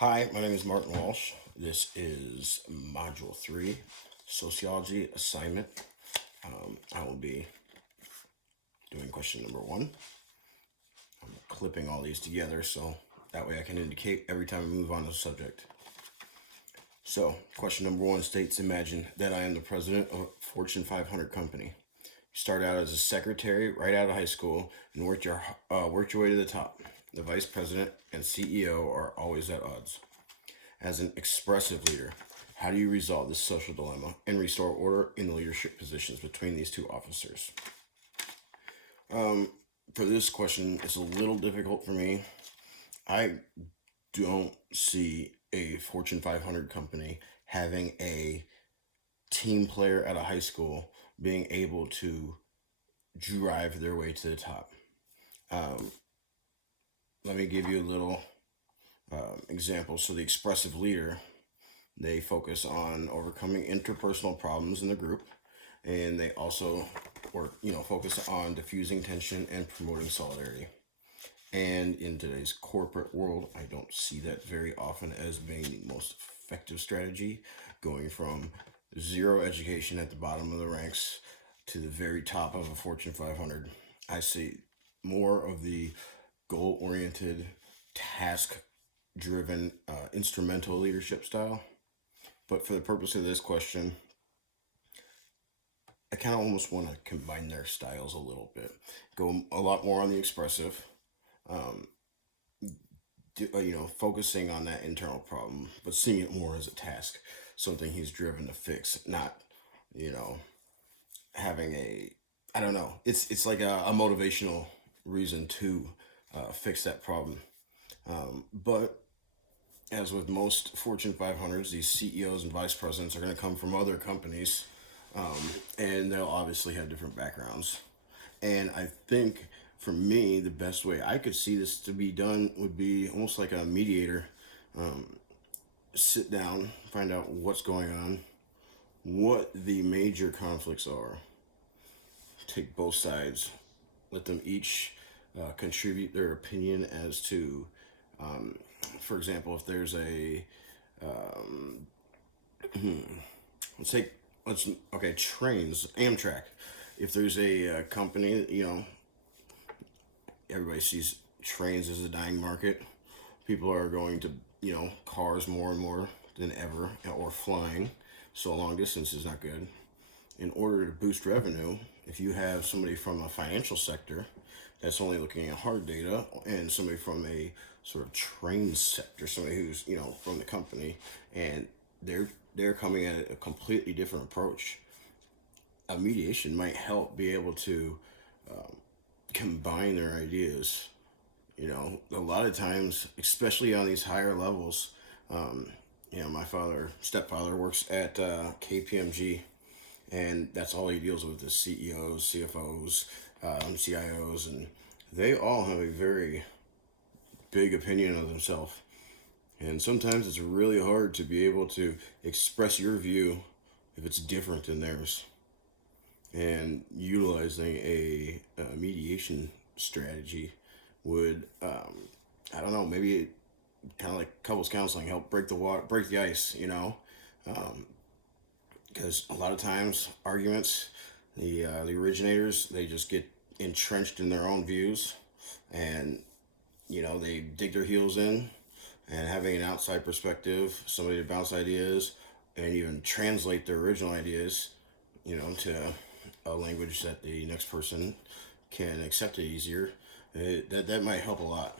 Hi, my name is Martin Walsh. This is Module 3, Sociology Assignment. I will be doing question number 1. I'm clipping all these together so that way I can indicate every time I move on to the subject. So, question number 1 states, imagine that I am the president of a Fortune 500 company. You start out as a secretary right out of high school and worked your way to the top. The vice president and CEO are always at odds. As an expressive leader, how do you resolve this social dilemma and restore order in the leadership positions between these two officers? For this question, it's a little difficult for me. I don't see a Fortune 500 company having a team player at a high school being able to drive their way to the top. Let me give you a little example. So the expressive leader, they focus on overcoming interpersonal problems in the group, and they also focus on diffusing tension and promoting solidarity. And in today's corporate world, I don't see that very often as being the most effective strategy, going from zero education at the bottom of the ranks to the very top of a Fortune 500. I see more of the goal-oriented, task-driven, instrumental leadership style. But for the purpose of this question, I kind of almost want to combine their styles a little bit. Go a lot more on the expressive, focusing on that internal problem, but seeing it more as a task, something he's driven to fix, not, having I don't know. It's like a motivational reason to fix that problem. But as with most Fortune 500s, these CEOs and vice presidents are going to come from other companies, and they'll obviously have different backgrounds. And I think for me, the best way I could see this to be done would be almost like a mediator. Sit down, find out what's going on, what the major conflicts are, take both sides, let them each contribute their opinion as to, for example, if there's a let's take let's okay trains, Amtrak. If there's a company, everybody sees trains as a dying market. People are going to cars more and more than ever, or flying. So long distance is not good. In order to boost revenue, if you have somebody from a financial sector that's only looking at hard data, and somebody from a sort of train sector, somebody who's from the company, and they're coming at a completely different approach, a mediation might help be able to combine their ideas. A lot of times, especially on these higher levels, my stepfather works at KPMG, and that's all he deals with is CEOs, CFOs, CIOs, and they all have a very big opinion of themselves. And sometimes it's really hard to be able to express your view if it's different than theirs. And utilizing a mediation strategy would, I don't know, maybe kind of like couples counseling, help break the ice, because a lot of times arguments, the originators, they just get entrenched in their own views, and they dig their heels in, and having an outside perspective, somebody to bounce ideas and even translate their original ideas, to a language that the next person can accept it easier. That might help a lot.